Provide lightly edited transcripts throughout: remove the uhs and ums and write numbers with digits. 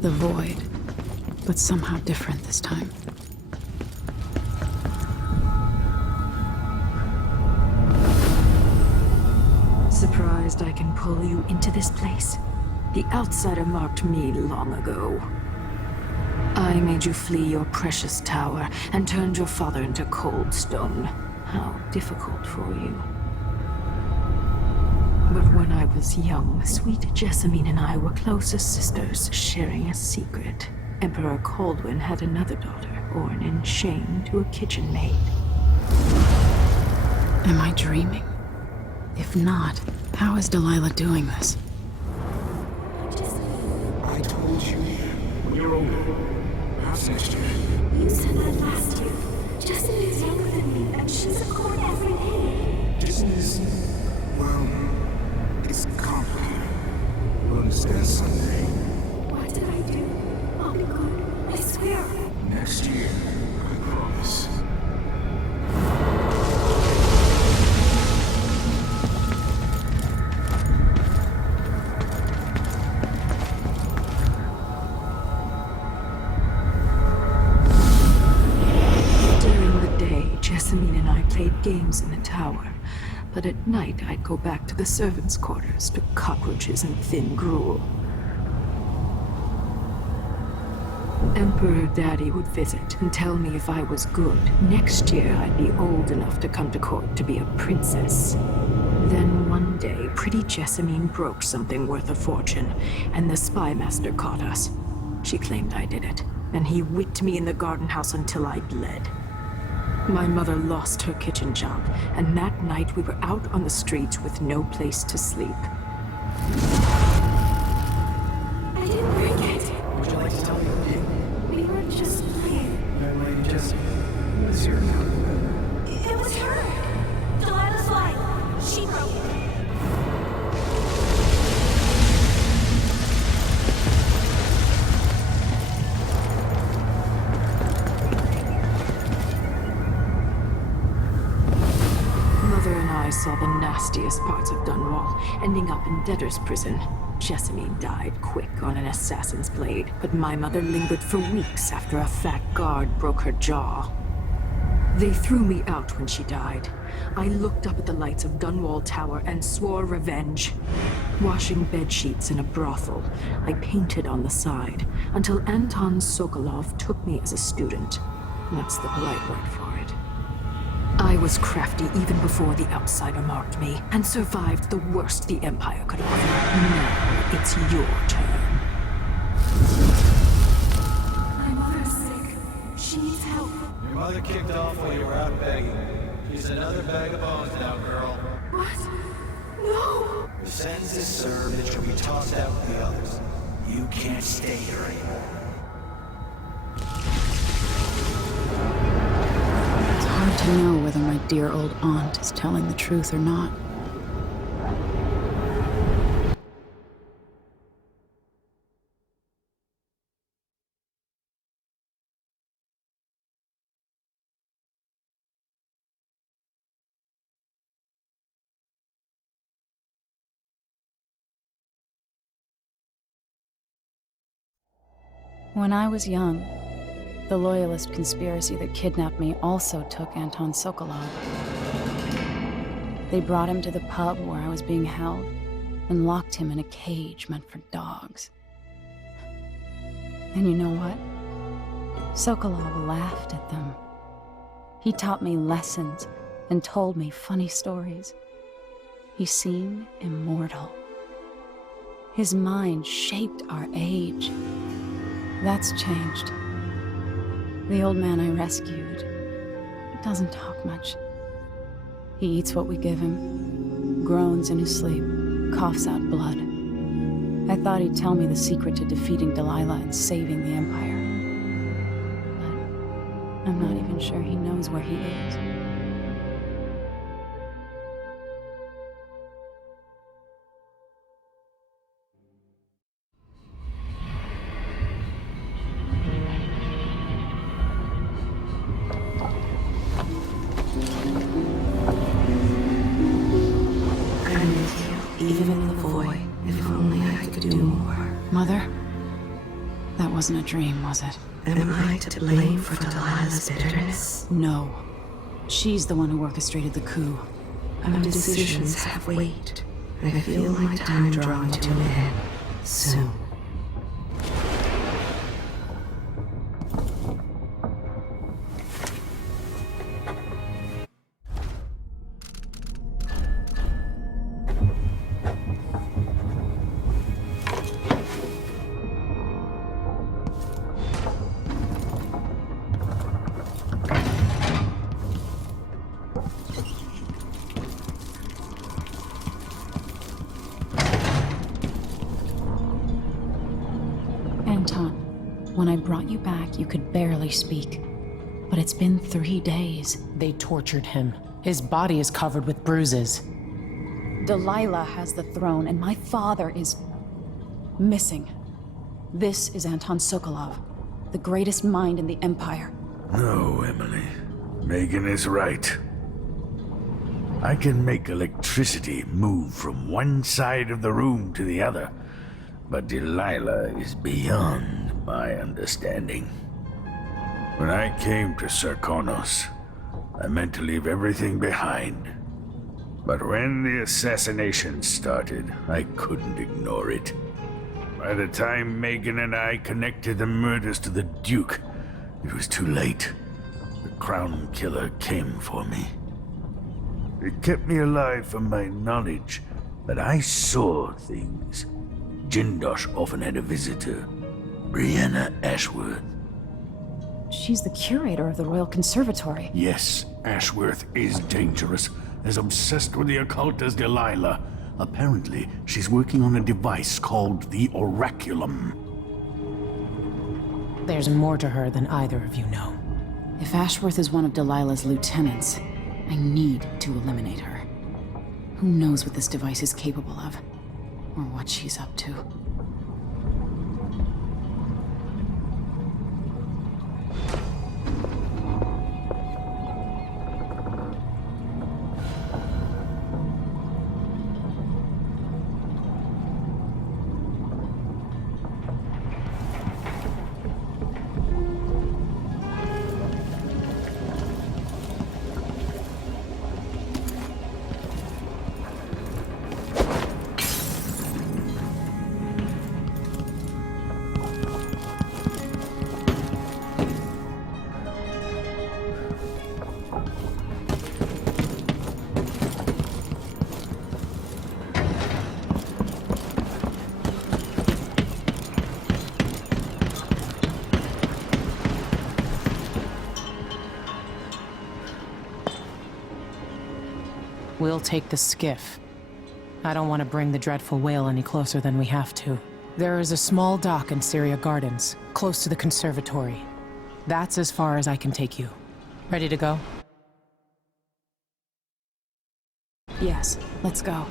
The void, but somehow different this time. Surprised I can pull you into this place? The outsider marked me long ago. I made you flee your precious tower and turned your father into cold stone. How difficult for you. But when I was young, sweet Jessamine and I were close as sisters, sharing a secret. Emperor Kaldwin had another daughter, born in shame to a kitchen maid. Am I dreaming? If not, how is Delilah doing this? I told you, when you're older, perhaps next year. You said that last year. Jessamine is younger than me, and she's at court every day. Jason is, well, it's complicated. You'll understand someday. What did I do? I'll be good. I swear. Next year, I promise. During the day, Jessamine and I played games in the tower. But at night, I'd go back to the servants' quarters to cockroaches and thin gruel. Emperor Daddy would visit and tell me if I was good. Next year, I'd be old enough to come to court to be a princess. Then one day, pretty Jessamine broke something worth a fortune, and the spy master caught us. She claimed I did it, and he whipped me in the garden house until I bled. My mother lost her kitchen job, and that night we were out on the streets with no place to sleep. I didn't break it. Would you like to tell me who did? We were just playing. Young lady Jessie, who is here now? It was her. Delilah's life. She broke it. Mother and I saw the nastiest parts of Dunwall, ending up in debtor's prison. Jessamine died quick on an assassin's blade, but my mother lingered for weeks after a fat guard broke her jaw. They threw me out when she died. I looked up at the lights of Dunwall Tower and swore revenge. Washing bedsheets in a brothel, I painted on the side, until Anton Sokolov took me as a student. That's the polite word for it. I was crafty even before the outsider marked me, and survived the worst the Empire could offer. Now it's your turn. My mother's sick. She needs help. Your mother kicked off while you were out begging. She's another bag of bones now, girl. What? No! Your sentence is served and she'll be tossed out with the others. You can't stay here anymore. It's hard to know whether my dear old aunt is telling the truth or not. When I was young, the Loyalist conspiracy that kidnapped me also took Anton Sokolov. They brought him to the pub where I was being held and locked him in a cage meant for dogs. And you know what? Sokolov laughed at them. He taught me lessons and told me funny stories. He seemed immortal. His mind shaped our age. That's changed. The old man I rescued doesn't talk much. He eats what we give him, groans in his sleep, coughs out blood. I thought he'd tell me the secret to defeating Delilah and saving the Empire. But I'm not even sure he knows where he is. wasn't a dream, was it? Am I to blame for Delilah's bitterness? No. She's the one who orchestrated the coup. Our decisions have weight. I feel my time drawing to an end soon. Anton, when I brought you back, you could barely speak. But it's been 3 days. They tortured him. His body is covered with bruises. Delilah has the throne, and my father is missing. This is Anton Sokolov, the greatest mind in the Empire. No, Emily. Megan is right. I can make electricity move from one side of the room to the other, but Delilah is beyond my understanding. When I came to Sarkonos, I meant to leave everything behind. But when the assassination started, I couldn't ignore it. By the time Megan and I connected the murders to the Duke, it was too late. The Crown Killer came for me. It kept me alive from my knowledge, but I saw things. Jindosh often had a visitor, Brianna Ashworth. She's the curator of the Royal Conservatory. Yes, Ashworth is dangerous, as obsessed with the occult as Delilah. Apparently, she's working on a device called the Oraculum. There's more to her than either of you know. If Ashworth is one of Delilah's lieutenants, I need to eliminate her. Who knows what this device is capable of? Or what she's up to. We'll take the skiff. I don't want to bring the dreadful whale any closer than we have to. There is a small dock in Syria Gardens, close to the conservatory. That's as far as I can take you. Ready to go? Yes, let's go.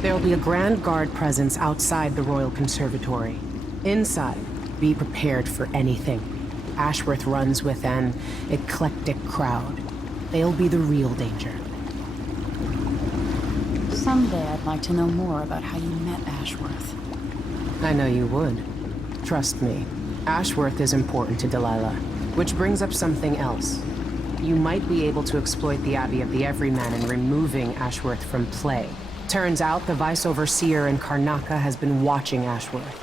There'll be a Grand Guard presence outside the Royal Conservatory. Inside, be prepared for anything. Ashworth runs with an eclectic crowd. They'll be the real danger. Someday I'd like to know more about how you met Ashworth. I know you would. Trust me. Ashworth is important to Delilah. Which brings up something else. You might be able to exploit the Abbey of the Everyman in removing Ashworth from play. Turns out the Vice Overseer in Karnaca has been watching Ashworth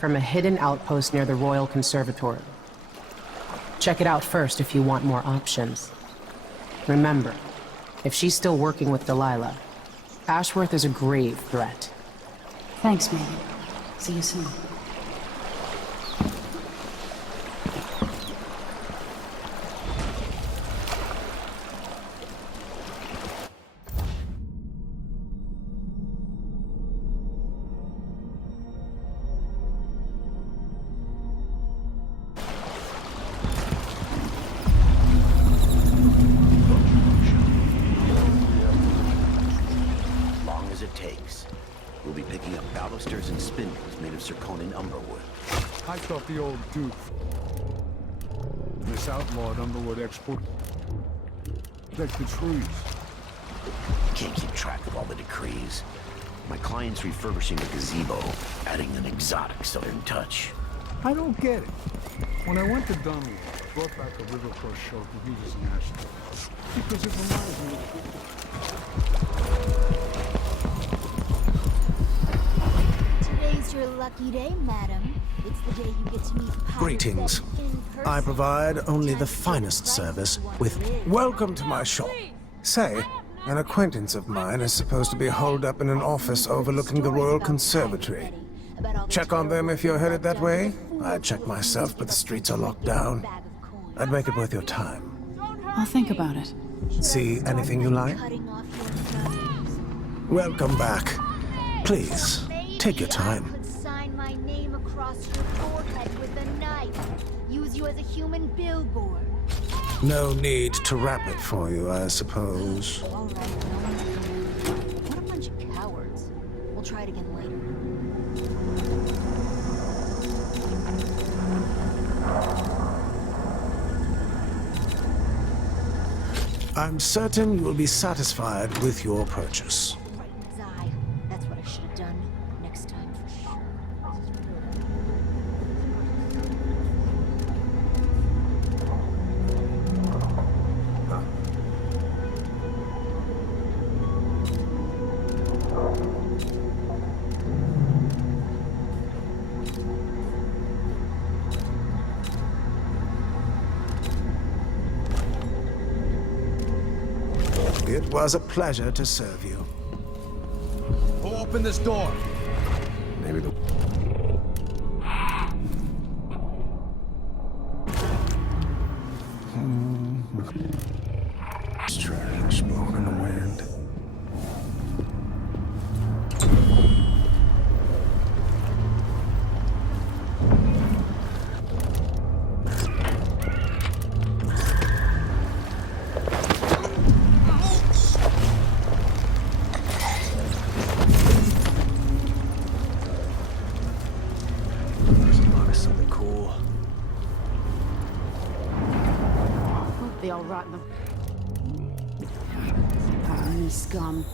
from a hidden outpost near the Royal Conservatory. Check it out first if you want more options. Remember, if she's still working with Delilah, Ashworth is a grave threat. Thanks, Megan. See you soon. pissed off the old Duke. This outlawed underwood export. Protect the trees. Can't keep track of all the decrees. My client's refurbishing a gazebo, adding an exotic southern touch. I don't get it. When I went to Dunwall, I brought back a river cross shelter used as an ashtray. Because it reminds me of... Today's your lucky day, madam. It's the day you get to meet Pirate Greetings. Betty in person. I provide only the finest service with welcome to my shop. Say, an acquaintance of mine is supposed to be holed up in an office overlooking the Royal Conservatory. Check on them if you're headed that way. I'd check myself, but the streets are locked down. I'd make it worth your time. I'll think about it. See anything you like? Welcome back. Please, take your time. Could sign my name across your forehead with a knife. Use you as a human billboard. No need to wrap it for you, I suppose. All right, no one's coming. What a bunch of cowards. We'll try it again later. I'm certain you will be satisfied with your purchase. Right in his eye. That's what I should have done next time for sure. It was a pleasure to serve you. Who opened this door? Maybe the... Strange smoke in the wind. They all rot in the... Oh, scum.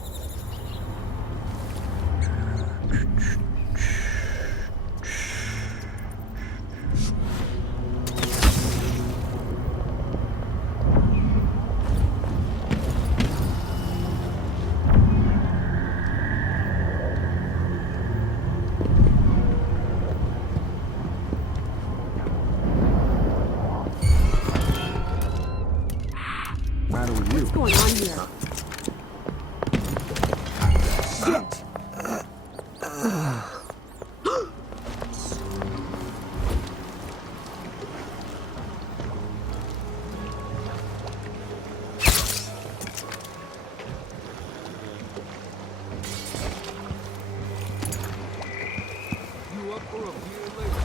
What's going on here? You up for a beer later?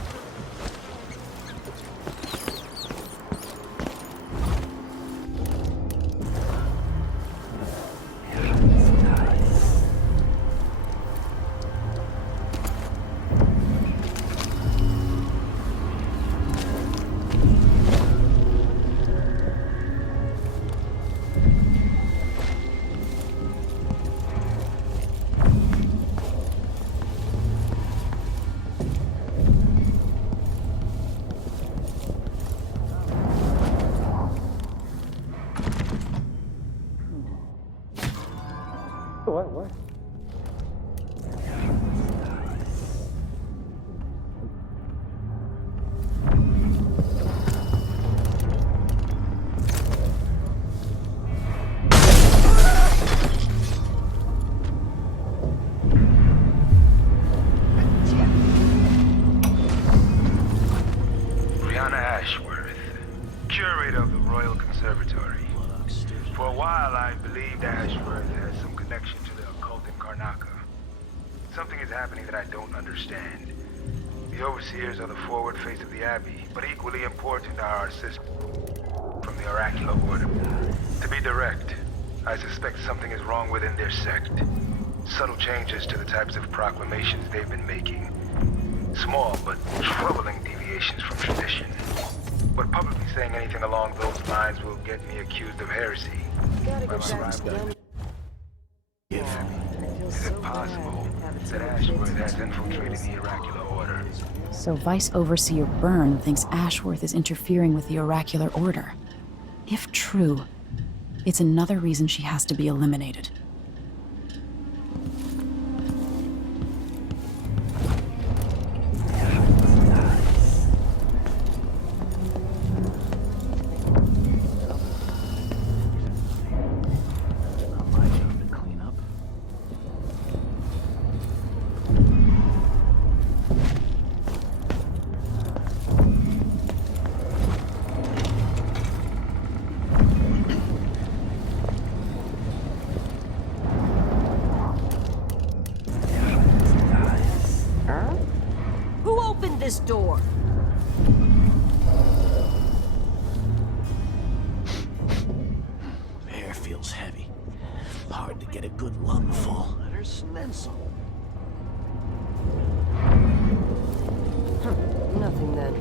What? Ashworth, curator of the Royal Conservatory. For a while, I believed Ashworth has some connection to the occult in Karnaca. Something is happening that I don't understand. The overseers are the forward face of the Abbey, but equally important are our sisters from the oracular order. To be direct, I suspect something is wrong within their sect. Subtle changes to the types of proclamations they've been making. Small but troubling deviations deviations from tradition. But publicly saying anything along those lines will get me accused of heresy. Is it possible that Ashworth has infiltrated the oracular order? So Vice Overseer Byrne thinks Ashworth is interfering with the oracular order. If true, it's another reason she has to be eliminated. This door. Air feels heavy. Hard to get a good lungful. There's Snensel. Nothing then.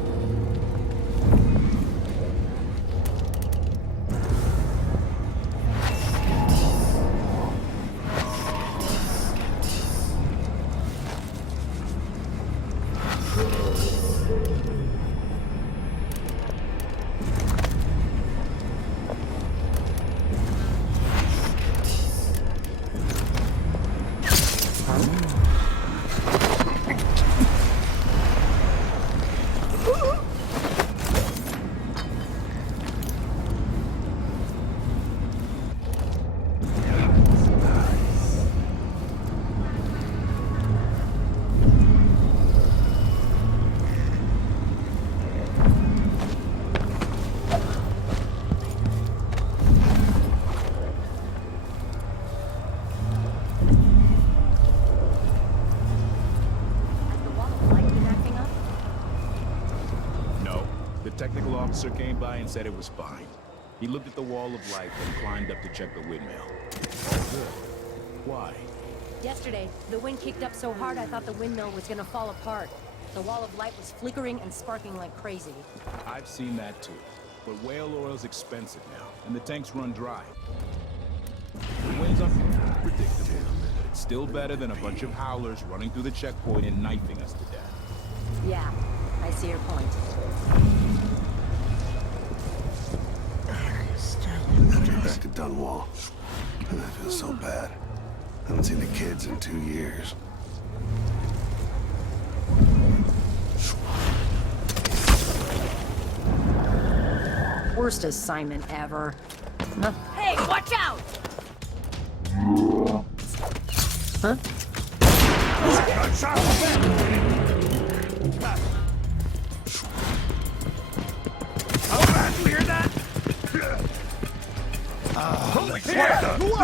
Technical officer came by and said it was fine. He looked at the wall of light and climbed up to check the windmill. All good. Why? Yesterday, the wind kicked up so hard I thought the windmill was gonna fall apart. The wall of light was flickering and sparking like crazy. I've seen that too. But whale oil's expensive now, and the tanks run dry. The wind's unpredictable, but it's still better than a bunch of howlers running through the checkpoint and knifing us to death. Yeah, I see your point. Back to Dunwall. I feel so bad. Haven't seen the kids in 2 years. Worst assignment ever. Hey, watch out! Huh? How fast you hear that? Holy shit! You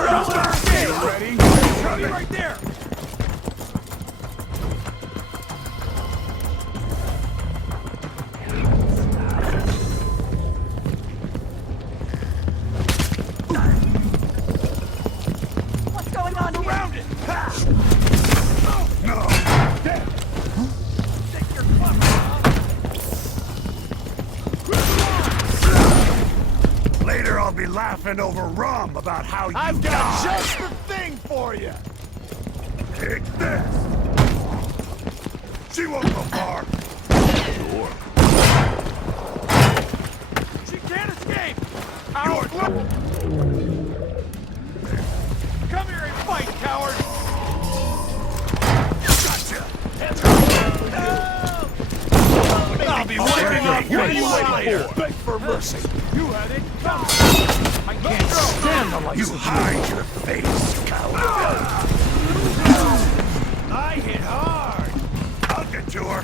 ready? Coming right there! What's going on here? Around it! Oh, no! Damn! Take your club! Later I'll be laughing over rum about how you I've got died. just the thing for you! Take this! She won't go far! Sure. She can't escape! You're Come here and fight, coward! Gotcha! I'll be wiping off your blood later! Beg for mercy! You had it coming! I can't stand the lights You hide your face, coward! I hit hard! I'll get to her!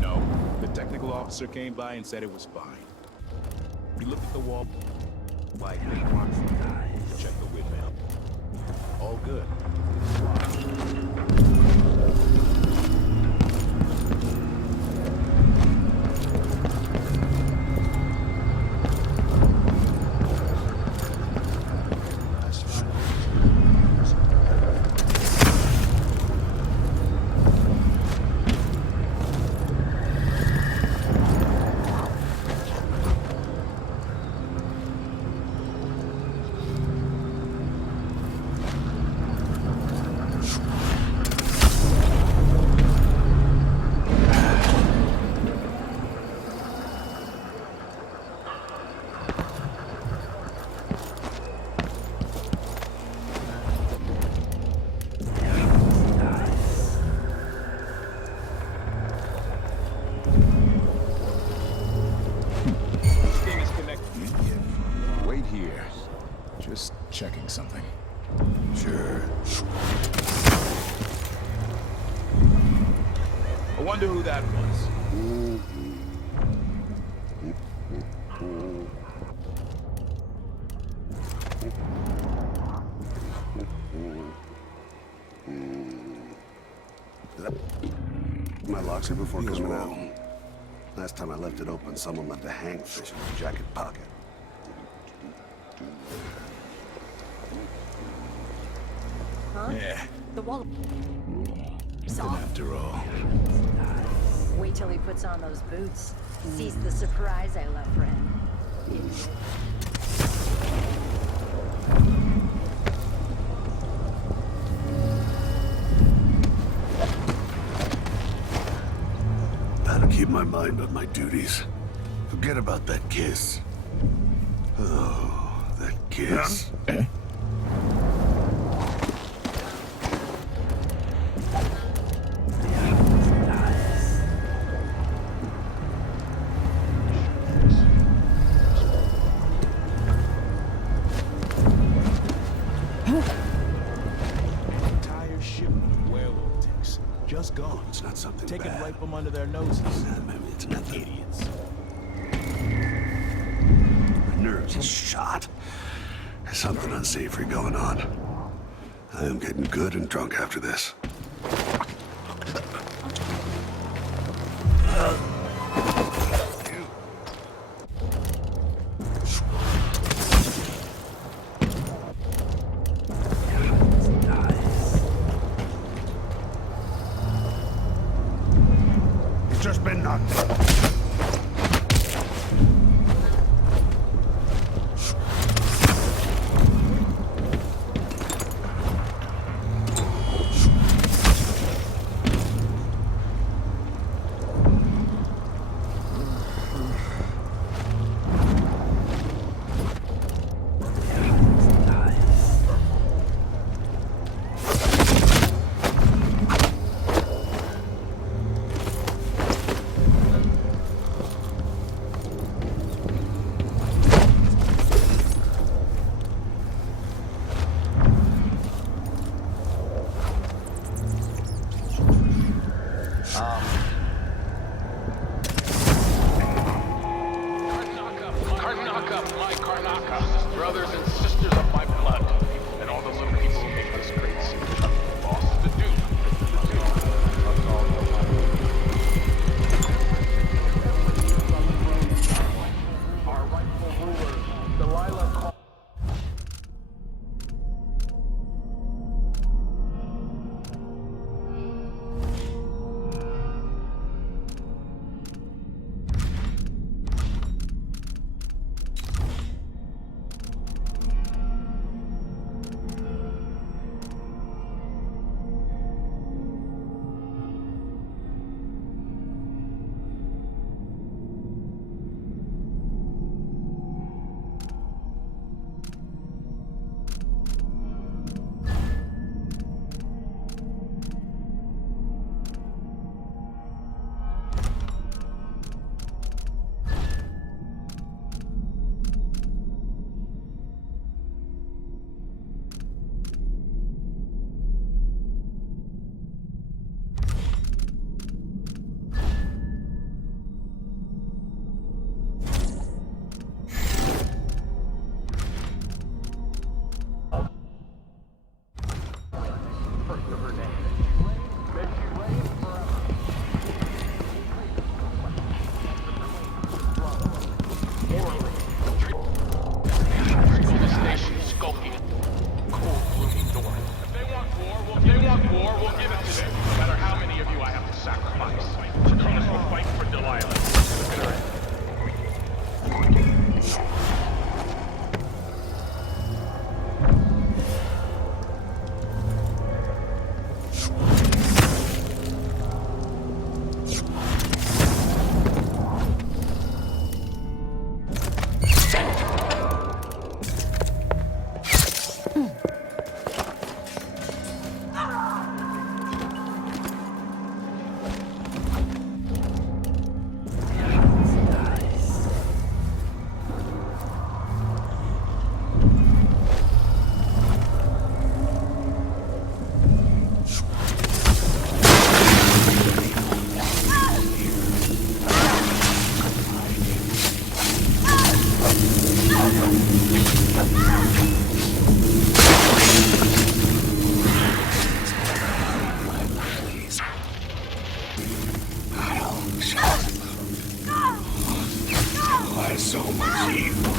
No, the technical officer came by and said it was fine. We looked at the wall, like check the windmill. All good. Just checking something. Sure. I wonder who that was. My locker before coming out. Last time I left it open, someone left a hangfish in my jacket pocket. Huh? Yeah. The wall. After all. Wait till he puts on those boots. Sees the surprise I left for him. Gotta keep my mind on my duties. Forget about that kiss. Oh, that kiss. Huh? Entire shipment of whale oil tanks. Just gone. It's not something taken bad. right from under their noses. Maybe it's nothing. Idiots. My nerves are shot. There's something unsavory going on. I am getting good and drunk after this. It's just been knocked out. Brothers and sisters of my blood, and all the little people who make this great city. Boss, the dude. Our rightful ruler, Delilah called. Why so much evil?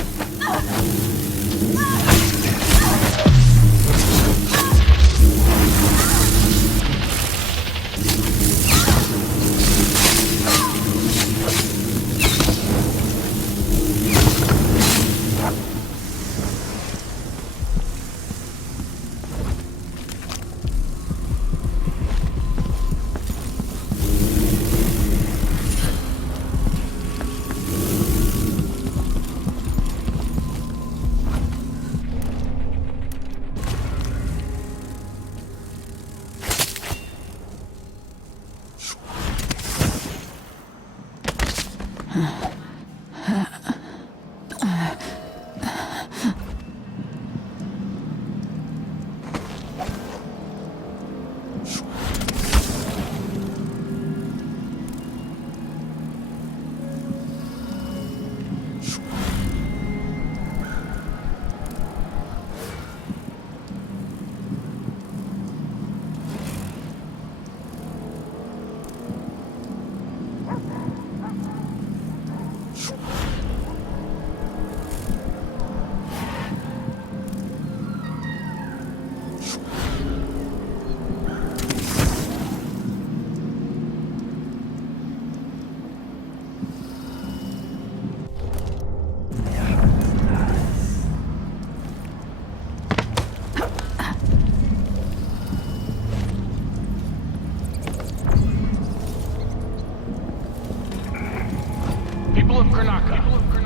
People of Karnaka,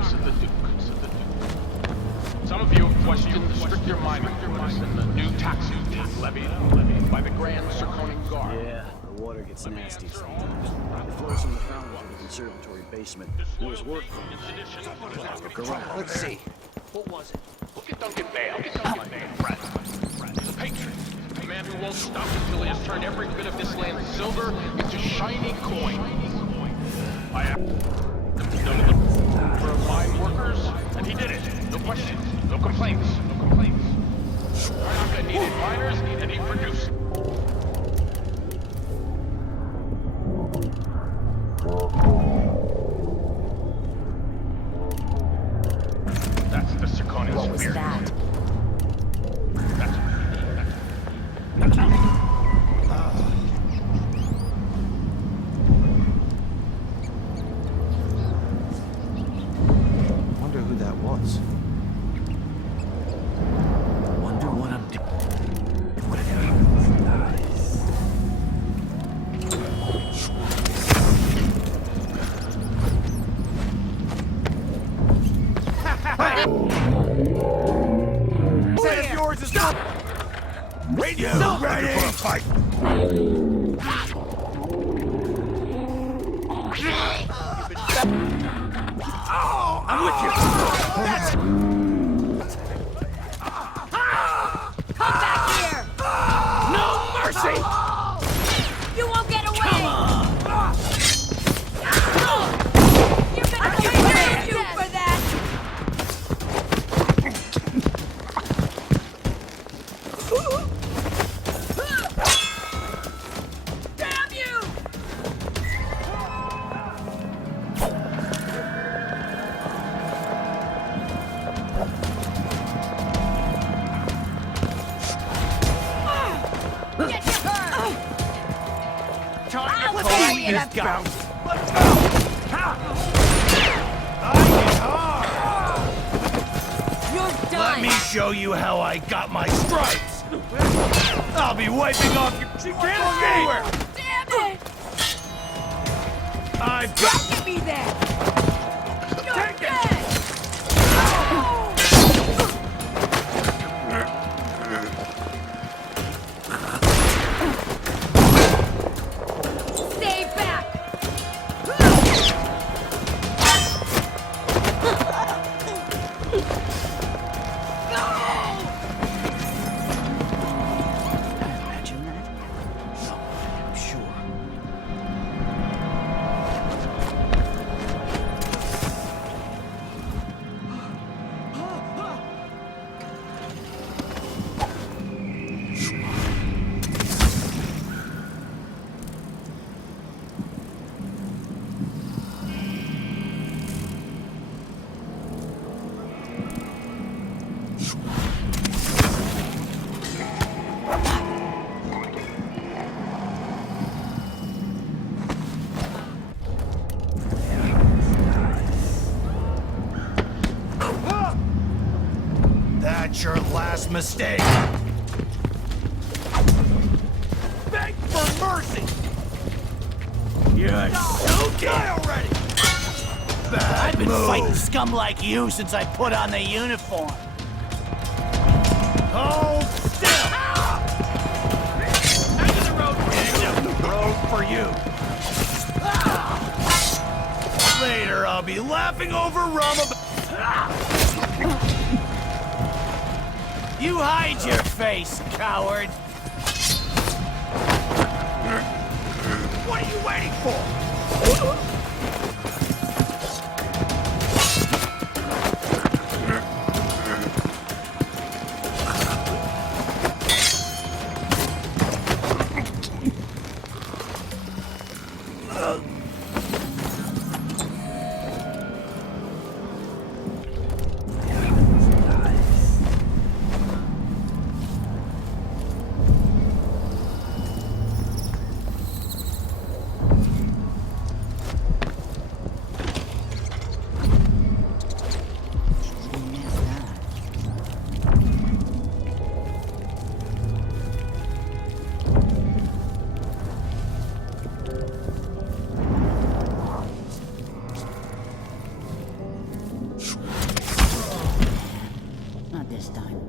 said the Duke. Some of you have questioned the stricter mining rules and the new taxes levied by the Grand Circonian Guard. Yeah, the water gets nasty sometimes. It flows from the fountain to the conservatory basement. There's work for you. Look around. Let's see. What was it? Look at Duncan Bale. Friend. He's a patriot. A man who won't stop until he has turned every bit of this land's silver into shiny coin. I have done it for mine workers, and he did it. No questions, no complaints, Karnaka needed miners, and he produced. That's the Circonian What was spirit. that? Wonder who that was. Wonder what I'm doing. Set of yours is stop! Radio ready for a fight! Oh, I'm with you! Come back here! No mercy! You won't get away! Come on! You're gonna pay you for that! Damn you! Get your hurt! I'll pay you to bounce! You're done! Let me show you how I got my stripes! I'll be wiping off your... She can't escape! Damn it! I've got... Look at me there! You're dead! Stay back! Imagine that? No, I'm sure. That's your last mistake. Beg for mercy. You're so Die already. Bad I've been move. fighting scum like you since I put on the uniform. Hold still. End of the road for you. End of the road for you. Later, I'll be laughing over rum about... You hide your face, coward. What are you waiting for? Not this time.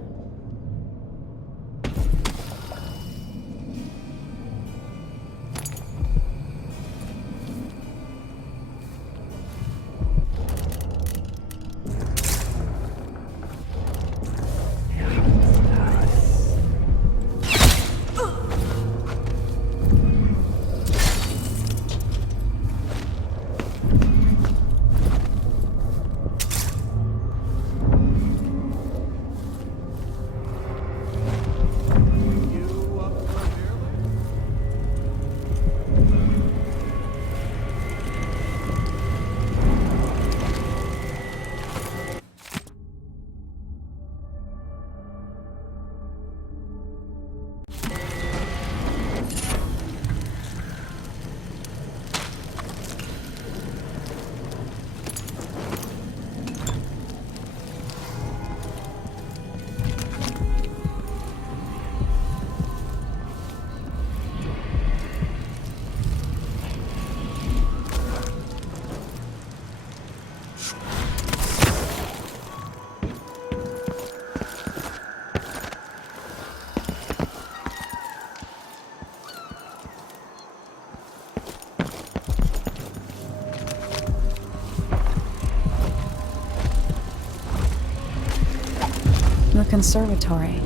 The conservatory.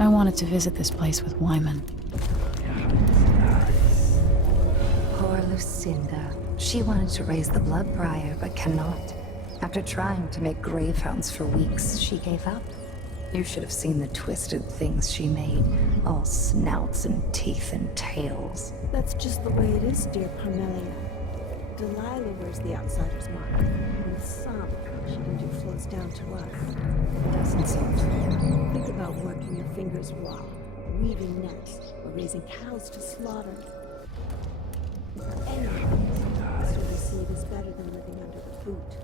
I wanted to visit this place with Wyman. Poor Lucinda. She wanted to raise the blood briar, but cannot. After trying to make gravehounds for weeks, she gave up. You should have seen the twisted things she made. All snouts and teeth and tails. That's just the way it is, dear Parmelia. Delilah wears the outsider's mark, and the sum she can do flows down to us. Doesn't seem to. Think about working your fingers raw, weaving nets, or raising cows to slaughter. Anything, so the seed is better than living under the boot.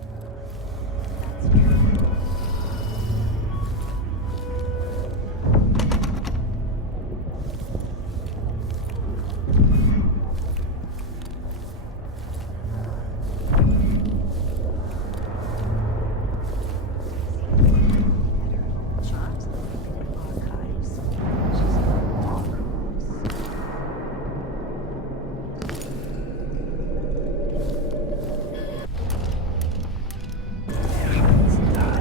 That's true.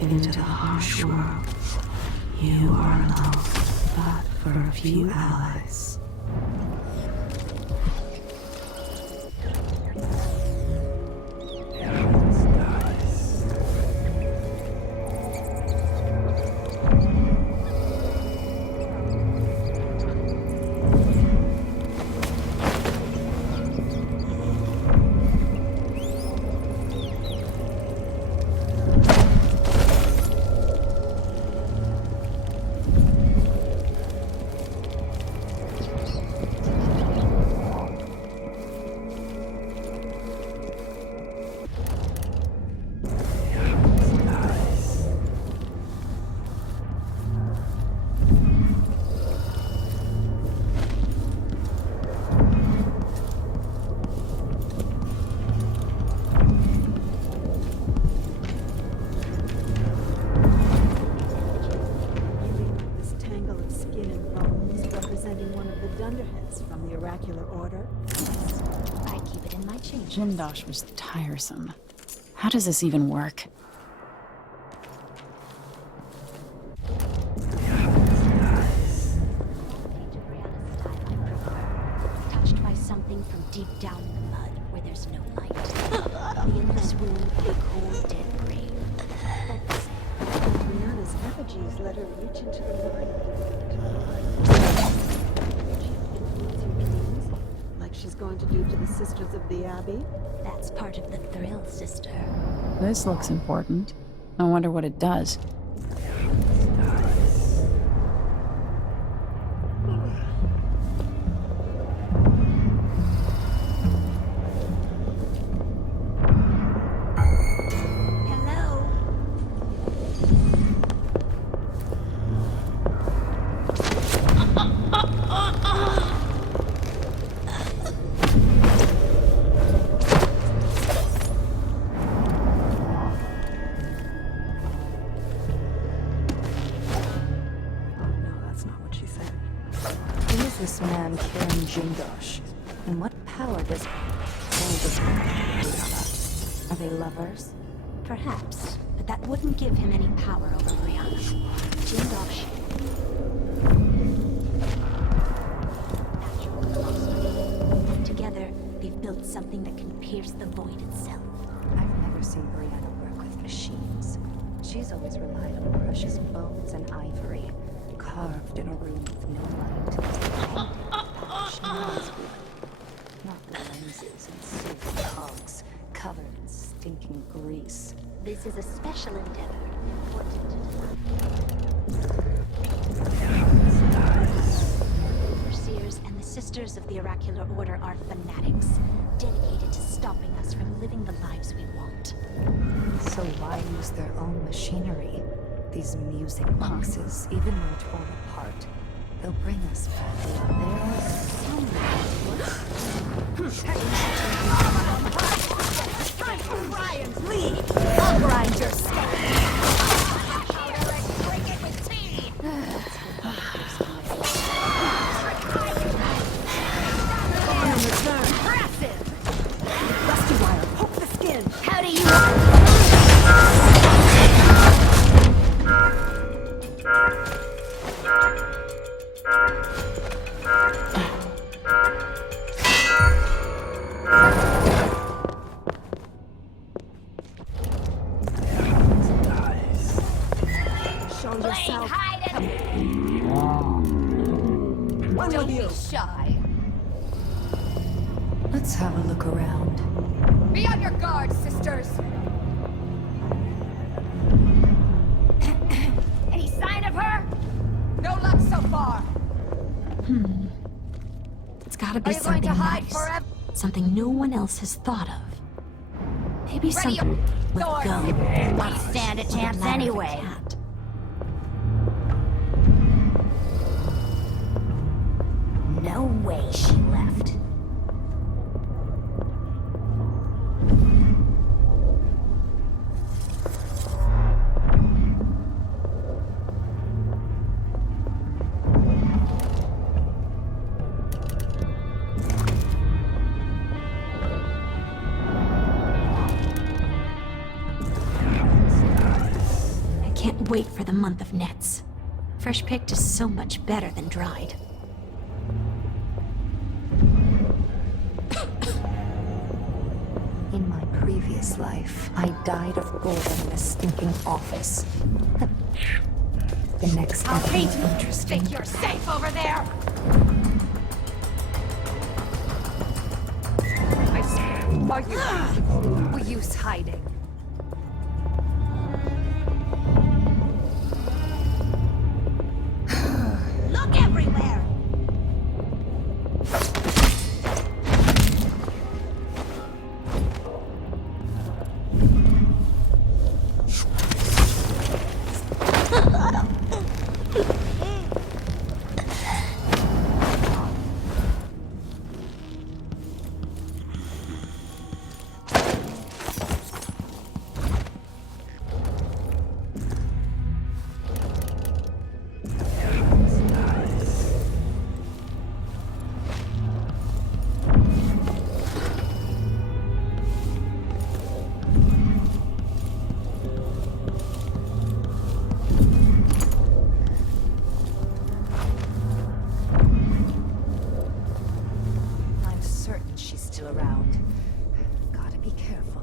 into the harsh world. You are alone, but for a few allies. From the oracular order? I keep it in my chamber. Jindosh was tiresome. How does this even work? Touched by something from deep down in the mud where there's no light. The endless room of a cold, dead grave. Brianna's effigies let her reach into the light. Like she's going to do to the Sisters of the Abbey. That's part of the thrill, sister. This looks important. I wonder what it does. This man carrying Jindosh, and what power does he hold this Brianna? Are they lovers? Perhaps, but that wouldn't give him any power over Brianna. Jindosh. Together, they've built something that can pierce the void itself. I've never seen Brianna work with machines. She's always relied on precious bones and ivory, carved in a room with no light. Not lenses and silver cogs covered in stinking grease. This is a special endeavor, important The Overseers and the Sisters of the Oracular Order are fanatics, dedicated to stopping us from living the lives we want. So why use their own machinery? These music boxes, even when torn apart, they'll bring us back. Time for Ryan's lead! I'll grind your skull! Break it with tea! On in return! Impressive! Rusty wire, poke the skin! How do you... Don't be shy. Let's have a look around. Be on your guard, sisters. Any sign of her? No luck so far. It's gotta be Are you going something to hide nice. forever? Something no one else has thought of. Maybe something with gum. Won't stand a chance anyway. No way she left. can't wait for the month of nets. Fresh picked is so much better than dried. In my previous life, I died of boredom in a stinking office. The next I'll paint you. interesting. Think you're safe over there? Are you? We use hiding. Look everywhere! I'm certain she's still around. Gotta be careful.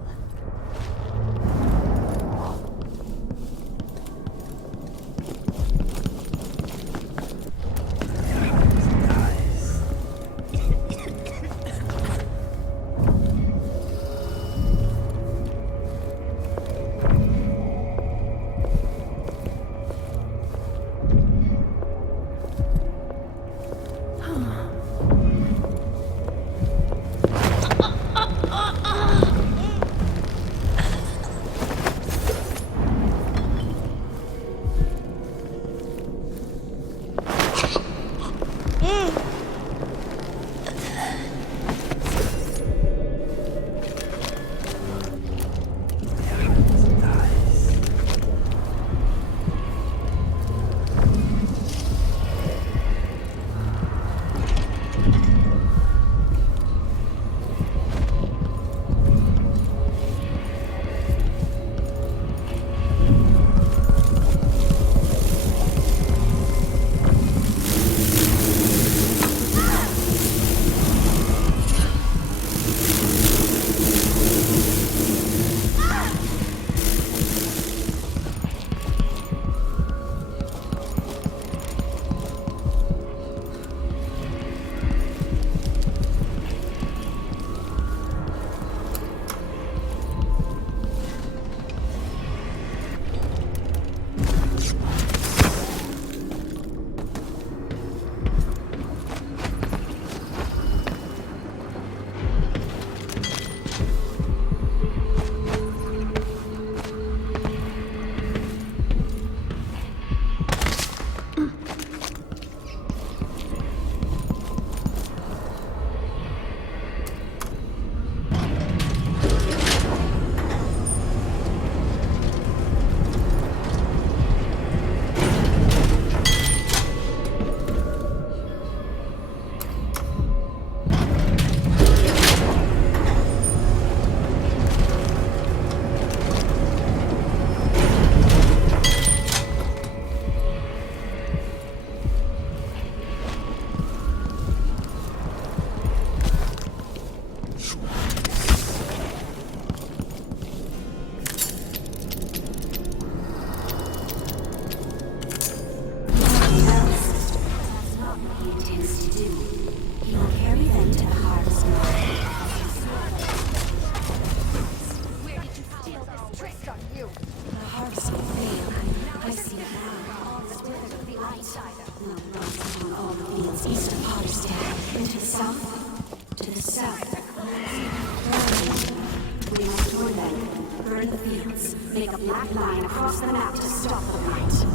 Make a black line across the map to stop the light.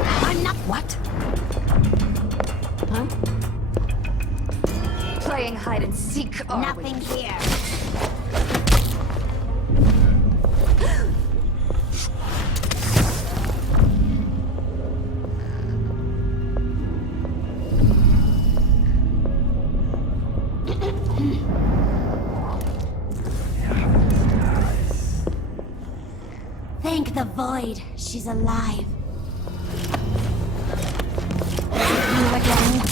I'm not what? Huh? Playing hide and seek, are Nothing we? here. Thank the void, she's alive. You again?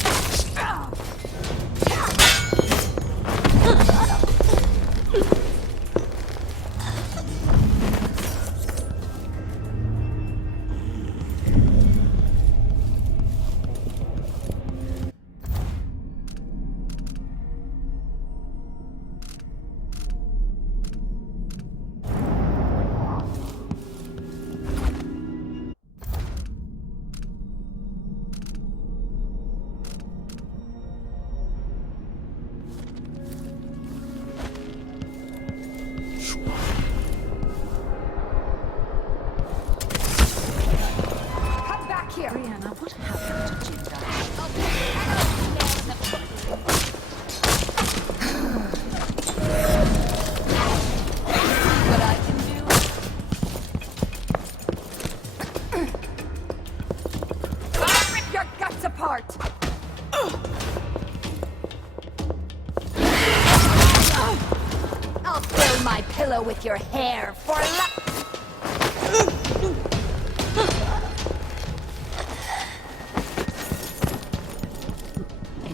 Here. Brianna, what happened to Jinda? What I can do? I'll rip your guts apart! I'll fill my pillow with your hair for luck!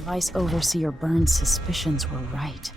Vice Overseer Burns' suspicions were right.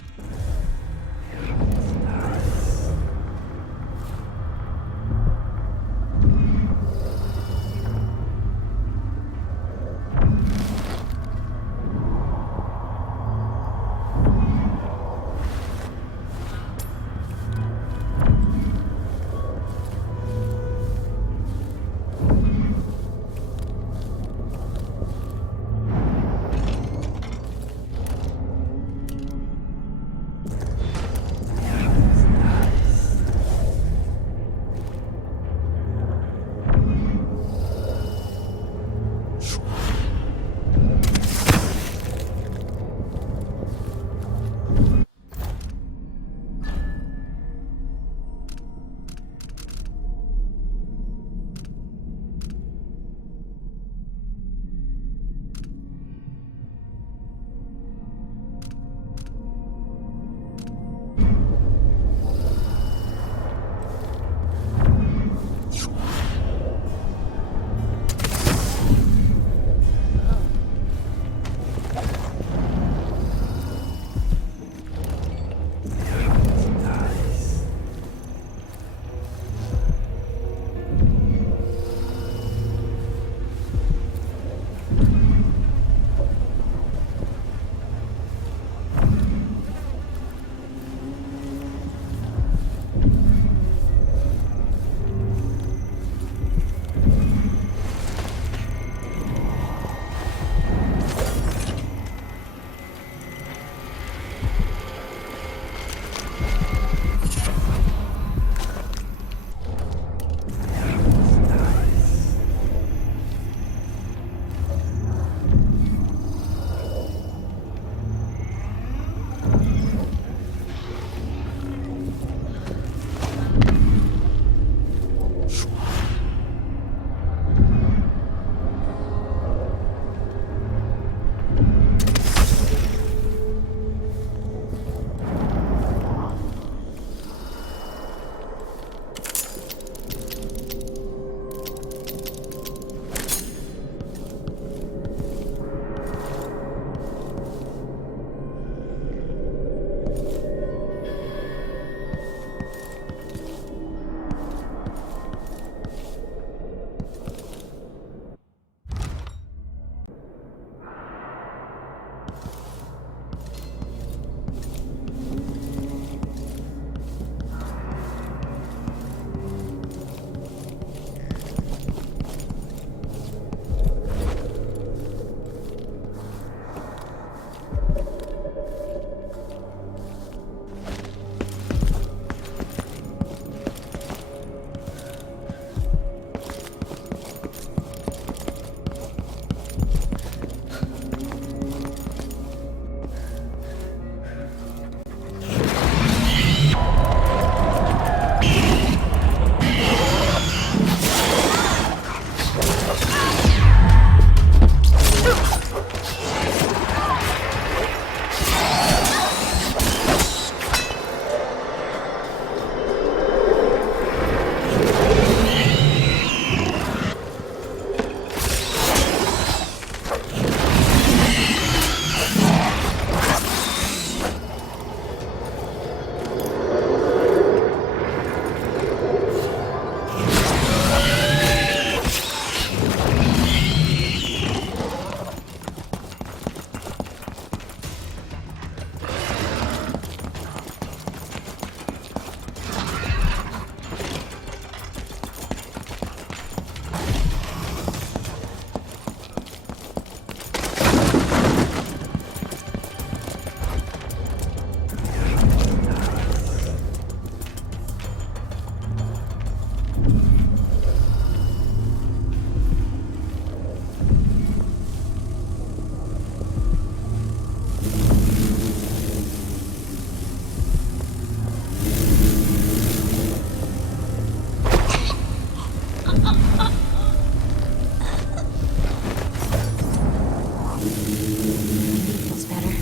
Feels better.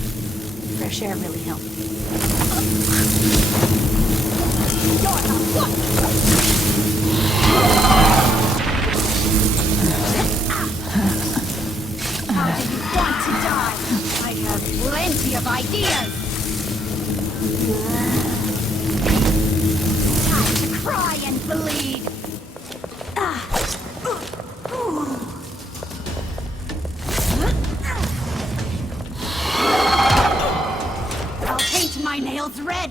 Fresh air really helped. How do you want to die? I have plenty of ideas. Time to cry and bleed. I'll paint my nails red.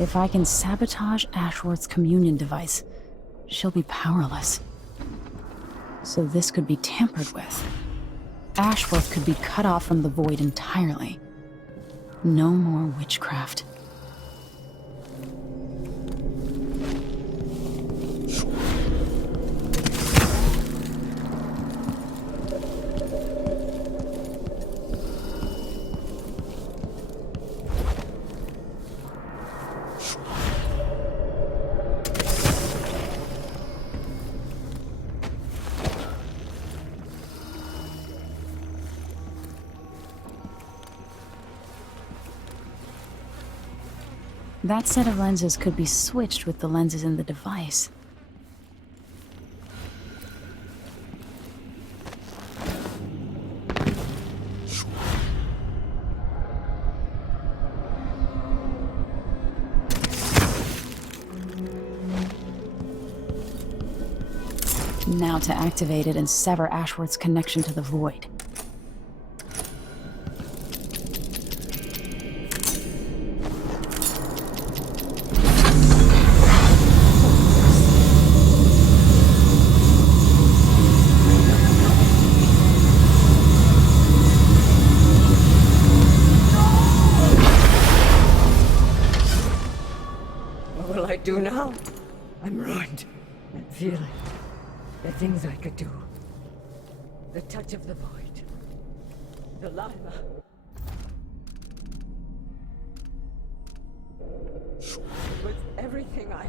If I can sabotage Ashworth's communion device, she'll be powerless. So this could be tampered with. Ashworth could be cut off from the void entirely. No more witchcraft. That set of lenses could be switched with the lenses in the device. Now to activate it and sever Ashworth's connection to the void. Now, I'm ruined. And feeling the things I could do. The touch of the void. Delilah. With everything I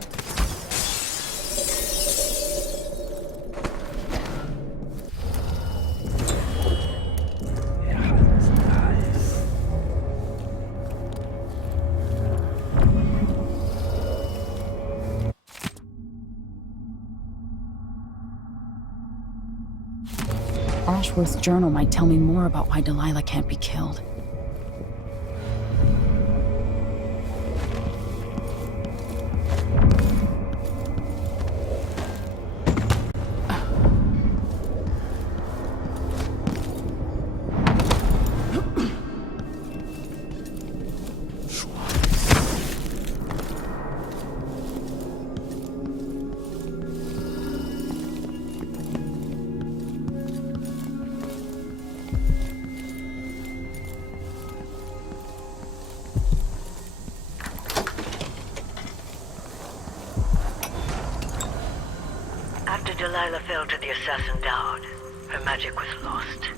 Ashworth's journal might tell me more about why Delilah can't be killed. After Delilah fell to the assassin Dowd, her magic was lost,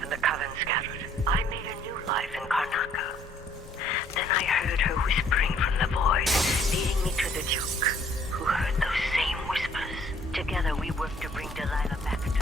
and the coven scattered. I made a new life in Karnaca. Then I heard her whispering from the void, leading me to the Duke, who heard those same whispers. Together we worked to bring Delilah back to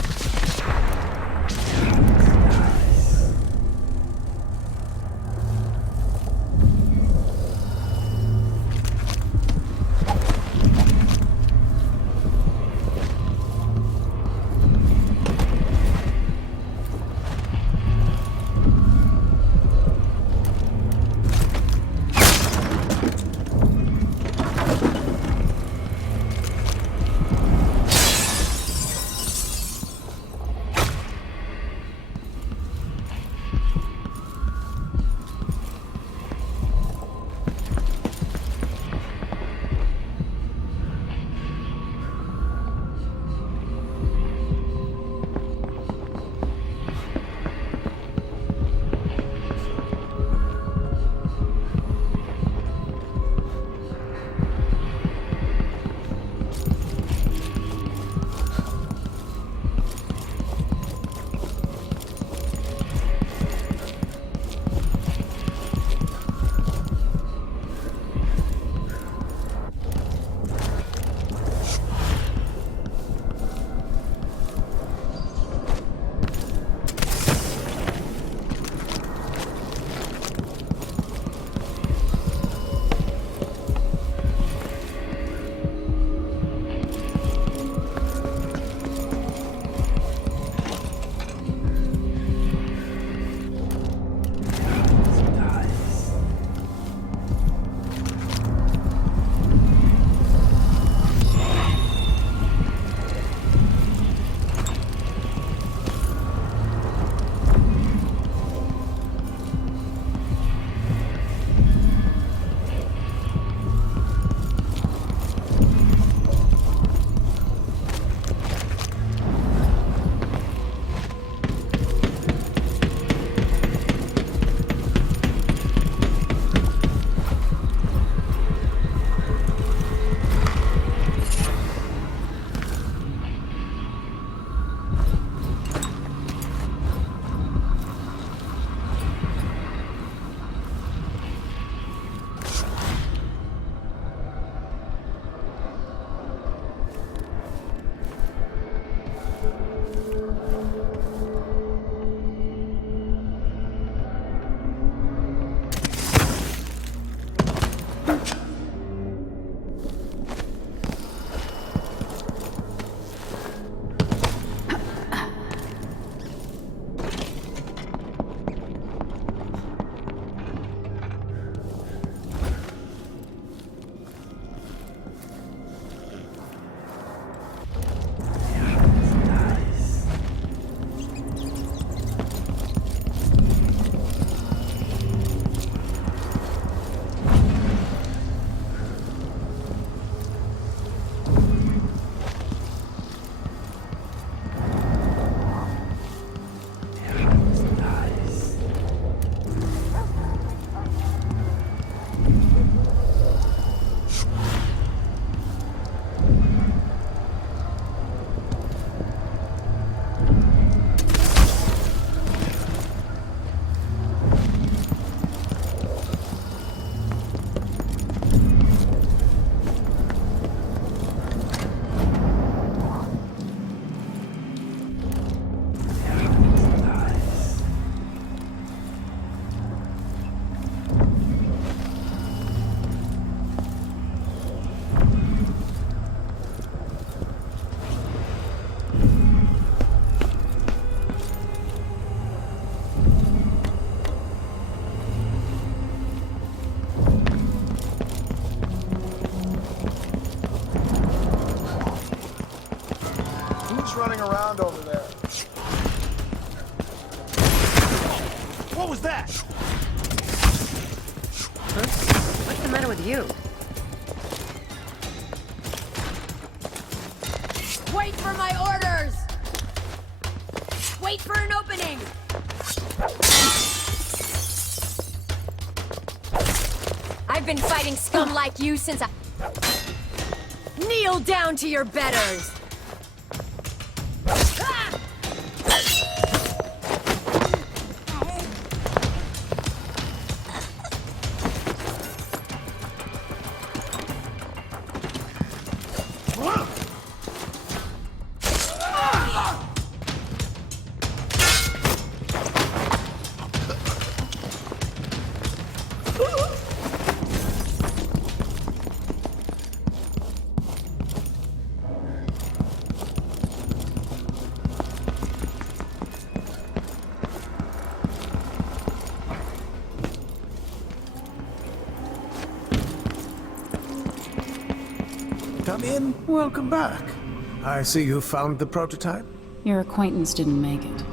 running around over there. What was that? What's the matter with you? Wait for my orders! Wait for an opening! I've been fighting scum like you since I... Kneel down to your betters! Come in. Welcome back. I see you found the prototype. Your acquaintance didn't make it.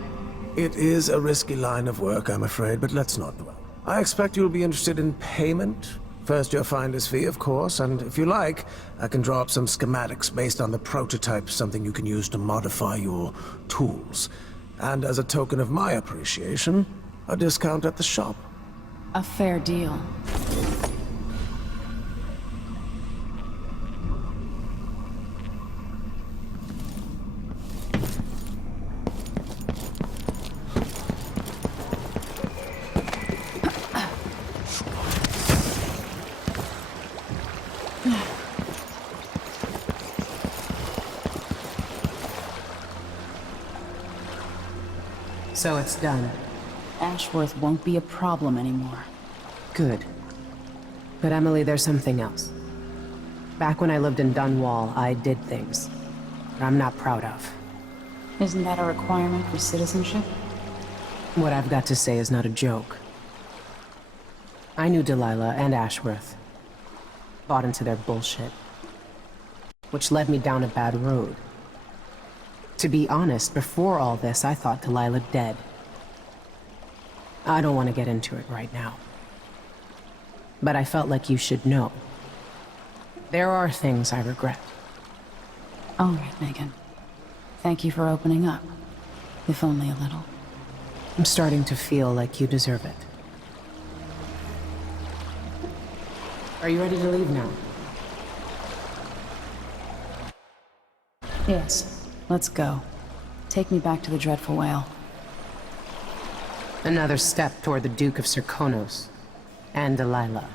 It is a risky line of work, I'm afraid, but let's not dwell. I expect you'll be interested in payment. First your finder's fee, of course, and if you like, I can draw up some schematics based on the prototype, something you can use to modify your tools. And as a token of my appreciation, a discount at the shop. A fair deal. So it's done. Ashworth won't be a problem anymore. Good. But Emily, there's something else. Back when I lived in Dunwall, I did things that I'm not proud of. Isn't that a requirement for citizenship? What I've got to say is not a joke. I knew Delilah and Ashworth. Bought into their bullshit. Which led me down a bad road. To be honest, before all this, I thought Delilah dead. I don't want to get into it right now. But I felt like you should know. There are things I regret. All right, Megan. Thank you for opening up. If only a little. I'm starting to feel like you deserve it. Are you ready to leave now? Yes. Let's go. Take me back to the Dreadful Whale. Another step toward the Duke of Serkonos and Delilah.